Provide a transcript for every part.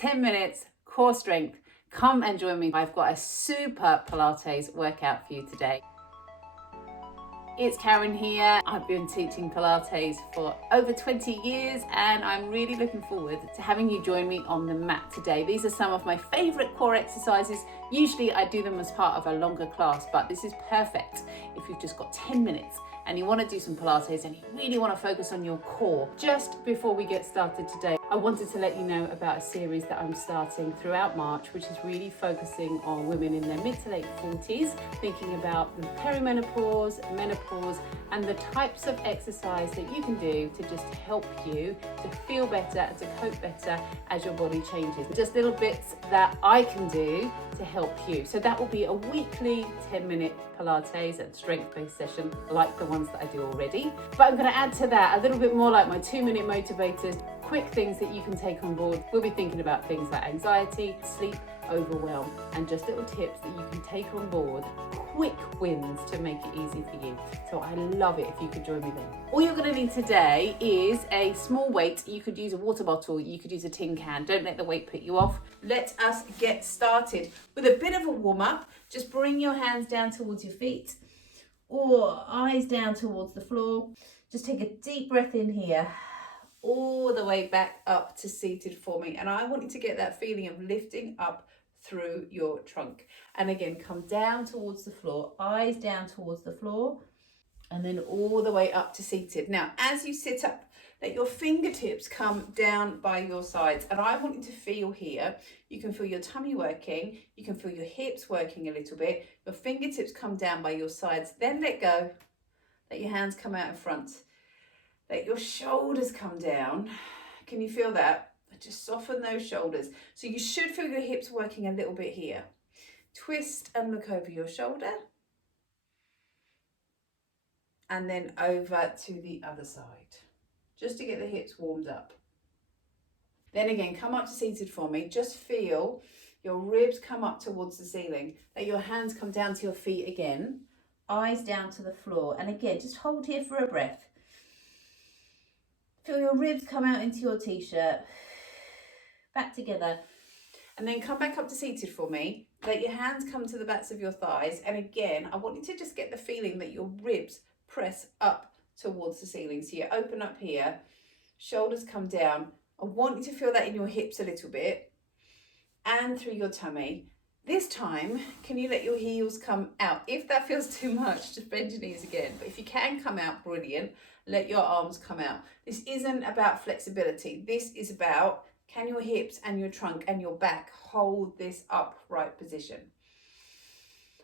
10 minutes, core strength. Come and join me. I've got a super Pilates workout for you today. It's Karen here. I've been teaching Pilates for over 20 years and I'm really looking forward to having you join me on the mat today. These are some of my favorite core exercises. Usually I do them as part of a longer class, but this is perfect if you've just got 10 minutes and you want to do some Pilates and you really want to focus on your core. Just before we get started today, I wanted to let you know about a series that I'm starting throughout March, which is really focusing on women in their mid to late 40s, thinking about the perimenopause, menopause, and the types of exercise that you can do to just help you to feel better and to cope better as your body changes. Just little bits that I can do to help you. So that will be a weekly 10-minute Pilates and strength-based session like the ones that I do already. But I'm going to add to that a little bit more like my 2-minute motivators, quick things that you can take on board. We'll be thinking about things like anxiety, sleep, overwhelm, and just little tips that you can take on board, quick wins to make it easy for you. So I love it if you could join me then. All you're going to need today is a small weight. You could use a water bottle, you could use a tin can. Don't let the weight put you off. Let us get started with a bit of a warm up. Just bring your hands down towards your feet or eyes down towards the floor. Just take a deep breath in here, all the way back up to seated for me. And I want you to get that feeling of lifting up through your trunk. And again, come down towards the floor, eyes down towards the floor, and then all the way up to seated. Now, as you sit up, let your fingertips come down by your sides. And I want you to feel here, you can feel your tummy working, you can feel your hips working a little bit, your fingertips come down by your sides, then let go, let your hands come out in front. Let your shoulders come down. Can you feel that? Just soften those shoulders. So you should feel your hips working a little bit here. Twist and look over your shoulder. And then over to the other side, just to get the hips warmed up. Then again, come up to seated for me. Just feel your ribs come up towards the ceiling. Let your hands come down to your feet again. Eyes down to the floor. And again, just hold here for a breath. Feel your ribs come out into your t-shirt, back together, and then come back up to seated for me. Let your hands come to the backs of your thighs, and again, I want you to just get the feeling that your ribs press up towards the ceiling. So you open up here, shoulders come down. I want you to feel that in your hips a little bit, and through your tummy. This time, can you let your heels come out? If that feels too much, just bend your knees again. But if you can come out, brilliant. Let your arms come out. This isn't about flexibility. This is about, can your hips and your trunk and your back hold this upright position?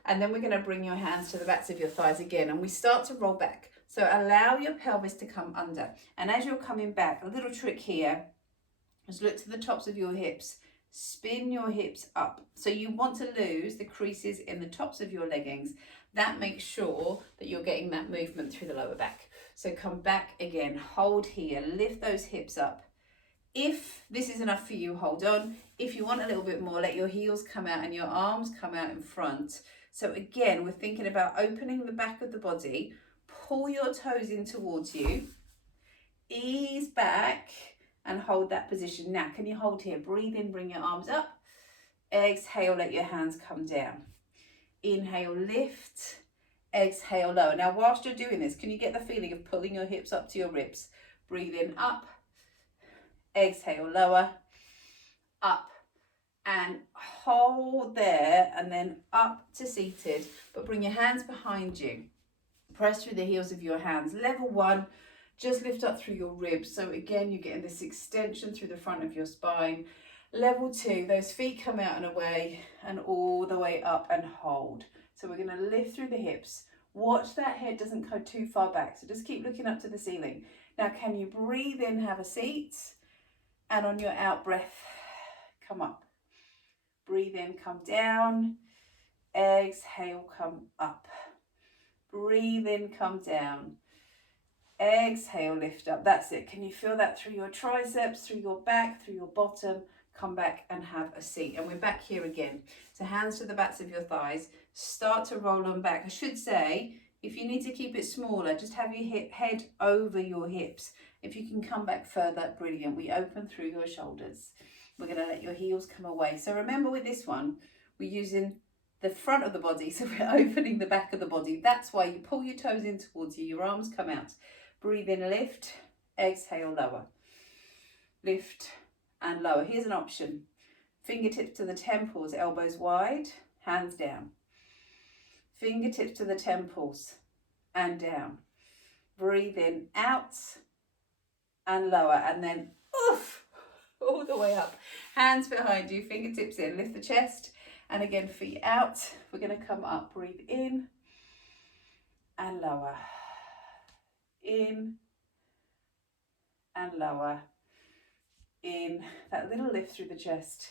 And then we're going to bring your hands to the backs of your thighs again. And we start to roll back. So allow your pelvis to come under. And as you're coming back, a little trick here is look to the tops of your hips. Spin your hips up. So you want to lose the creases in the tops of your leggings. That makes sure that you're getting that movement through the lower back. So come back again, hold here, lift those hips up. If this is enough for you, hold on. If you want a little bit more, let your heels come out and your arms come out in front. So again, we're thinking about opening the back of the body. Pull your toes in towards you. Ease back and hold that position. Now, can you hold here? Breathe in, bring your arms up. Exhale, let your hands come down. Inhale, lift. Exhale, lower. Now, whilst you're doing this, can you get the feeling of pulling your hips up to your ribs? Breathe in, up. Exhale, lower. Up. And hold there, and then up to seated. But bring your hands behind you. Press through the heels of your hands. Level 1. Just lift up through your ribs. So again, you're getting this extension through the front of your spine. Level 2, those feet come out and away and all the way up and hold. So we're going to lift through the hips. Watch that head doesn't go too far back. So just keep looking up to the ceiling. Now, can you breathe in, have a seat? And on your out breath, come up. Breathe in, come down. Exhale, come up. Breathe in, come down. Exhale, lift up. That's it. Can you feel that through your triceps, through your back, through your bottom? Come back and have a seat. And we're back here again. So hands to the backs of your thighs. Start to roll on back. I should say, if you need to keep it smaller, just have your head over your hips. If you can come back further, brilliant. We open through your shoulders. We're going to let your heels come away. So remember with this one, we're using the front of the body, so we're opening the back of the body. That's why you pull your toes in towards you, your arms come out. Breathe in, lift, exhale, lower. Lift and lower. Here's an option. Fingertips to the temples, elbows wide, hands down. Fingertips to the temples and down. Breathe in, out and lower, and then oof, all the way up. Hands behind you, fingertips in, lift the chest, and again, feet out. We're going to come up, breathe in and lower. In and lower. In, that little lift through the chest,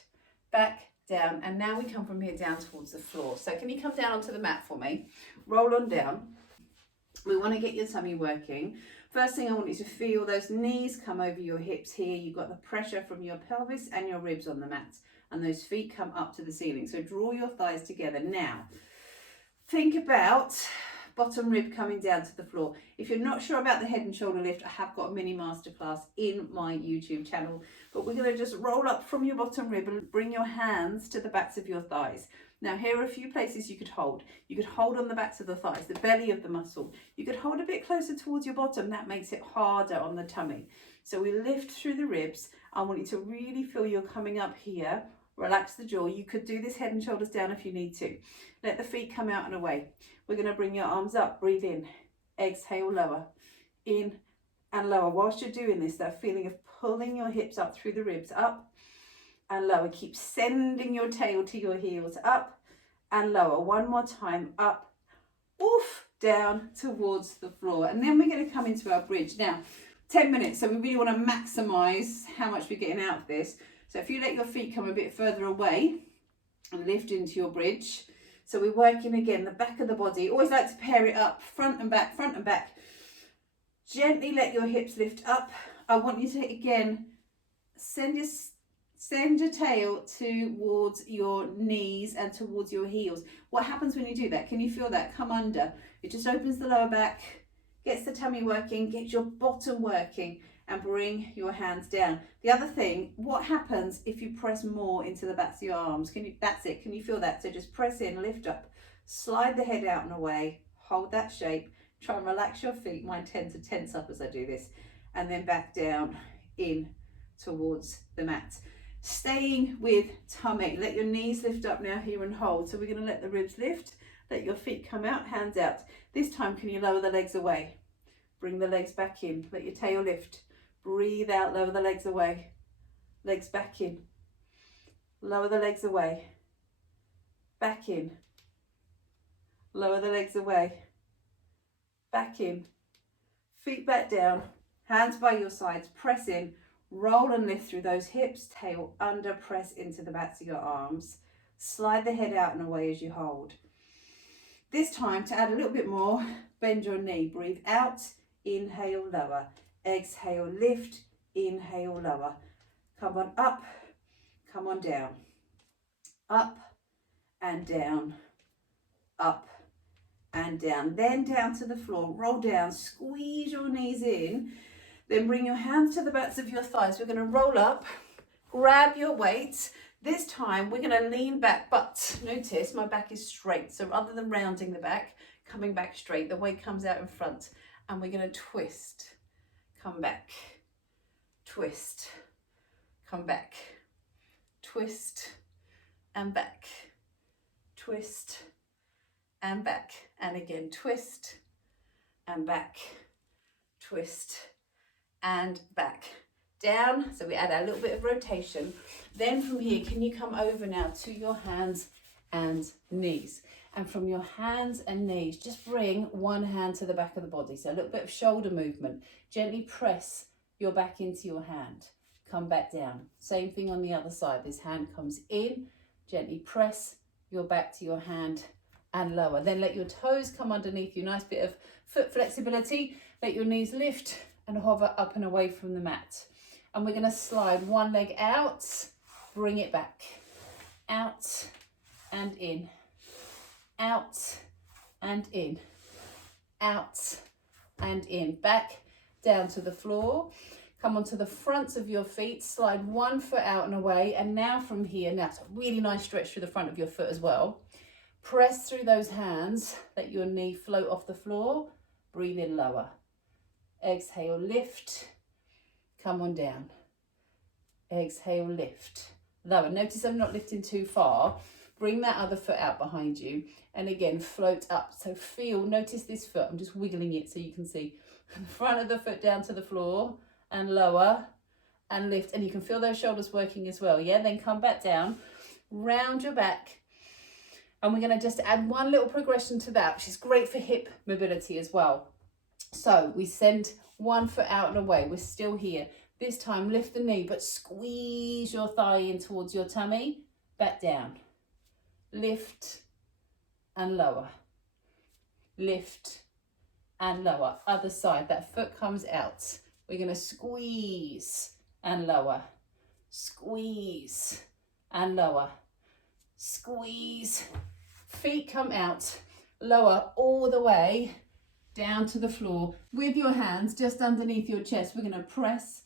back, down, and now we come from here down towards the floor. So can you come down onto the mat for me? Roll on down. We want to get your tummy working. First thing I want you to feel those knees come over your hips here. You've got the pressure from your pelvis and your ribs on the mat, and those feet come up to the ceiling. So draw your thighs together. Now, think about bottom rib coming down to the floor. If you're not sure about the head and shoulder lift, I have got a mini masterclass in my YouTube channel, but we're going to just roll up from your bottom rib and bring your hands to the backs of your thighs. Now here are a few places you could hold. You could hold on the backs of the thighs, the belly of the muscle. You could hold a bit closer towards your bottom. That makes it harder on the tummy. So we lift through the ribs. I want you to really feel you're coming up here. Relax the jaw. You could do this head and shoulders down if you need to. Let the feet come out and away. We're going to bring your arms up. Breathe in. Exhale, lower. In and lower. Whilst you're doing this, that feeling of pulling your hips up through the ribs, up and lower. Keep sending your tail to your heels, up and lower. One more time, up, oof, down towards the floor. And then we're going to come into our bridge. Now, 10 minutes, so we really want to maximize how much we're getting out of this. So if you let your feet come a bit further away and lift into your bridge. So we're working again, the back of the body. Always like to pair it up, front and back, front and back. Gently let your hips lift up. I want you to, again, send your tail towards your knees and towards your heels. What happens when you do that? Can you feel that? Come under. It just opens the lower back, gets the tummy working, gets your bottom working, and bring your hands down. The other thing, what happens if you press more into the backs of your arms? That's it. Can you feel that? So just press in, lift up, slide the head out and away, hold that shape, try and relax your feet. Mine tend to tense up as I do this, and then back down in towards the mat. Staying with tummy. Let your knees lift up now here and hold. So we're going to let the ribs lift, let your feet come out, hands out. This time, can you lower the legs away? Bring the legs back in, let your tail lift. Breathe out, lower the legs away. Legs back in. Lower the legs away. Back in. Lower the legs away. Back in. Feet back down. Hands by your sides. Press in. Roll and lift through those hips. Tail under. Press into the backs of your arms. Slide the head out and away as you hold. This time, to add a little bit more, bend your knee. Breathe out. Inhale, lower. Exhale, lift, inhale, lower. Come on up, come on down. Up and down, up and down. Then down to the floor, roll down, squeeze your knees in. Then bring your hands to the backs of your thighs. We're going to roll up, grab your weight. This time we're going to lean back, but notice my back is straight. So rather than rounding the back, coming back straight, the weight comes out in front. And we're going to twist. Come back, twist, come back, twist and back, twist and back, and again twist and back, twist and back. Down, so we add a little bit of rotation. Then from here, can you come over now to your hands and knees? And from your hands and knees, just bring one hand to the back of the body. So a little bit of shoulder movement. Gently press your back into your hand. Come back down. Same thing on the other side. This hand comes in. Gently press your back to your hand and lower. Then let your toes come underneath you. Nice bit of foot flexibility. Let your knees lift and hover up and away from the mat. And we're going to slide one leg out. Bring it back. Out and in. Out and in, out and in, back down to the floor. Come onto the fronts of your feet, slide one foot out and away. And now from here, now it's a really nice stretch through the front of your foot as well. Press through those hands, let your knee float off the floor. Breathe in lower. Exhale, lift. Come on down. Exhale, lift. Lower. Notice I'm not lifting too far. Bring that other foot out behind you. And again, float up. So notice this foot. I'm just wiggling it so you can see. The front of the foot down to the floor and lower and lift. And you can feel those shoulders working as well. Yeah, then come back down, round your back. And we're going to just add one little progression to that, which is great for hip mobility as well. So we send one foot out and away. We're still here. This time, lift the knee, but squeeze your thigh in towards your tummy. Back down. Lift and lower. Lift and lower. Other side. That foot comes out. We're going to squeeze and lower. Squeeze and lower. Squeeze. Feet come out. Lower all the way down to the floor. With your hands just underneath your chest, we're going to press,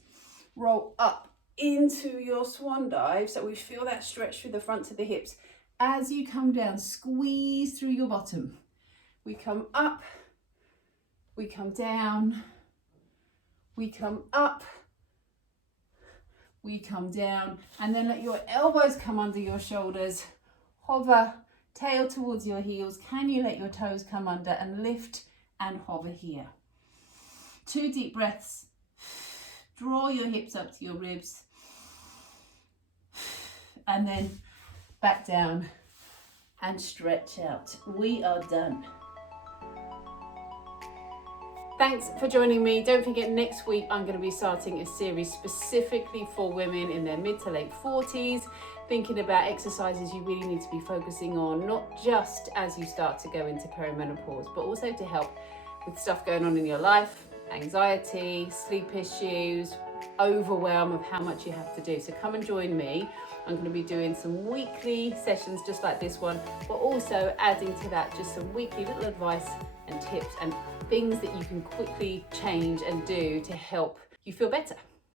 roll up into your swan dive. So we feel that stretch through the front of the hips. As you come down, squeeze through your bottom. We come up, we come down, we come up, we come down, and then let your elbows come under your shoulders. Hover, tail towards your heels. Can you let your toes come under and lift and hover here? 2 deep breaths. Draw your hips up to your ribs. And then back down and stretch out. We are done. Thanks for joining me. Don't forget, next week I'm going to be starting a series specifically for women in their mid to late 40s, thinking about exercises you really need to be focusing on, not just as you start to go into perimenopause, but also to help with stuff going on in your life, anxiety, sleep issues, overwhelm of how much you have to do. So come and join me. I'm going to be doing some weekly sessions just like this one, but also adding to that just some weekly little advice and tips and things that you can quickly change and do to help you feel better.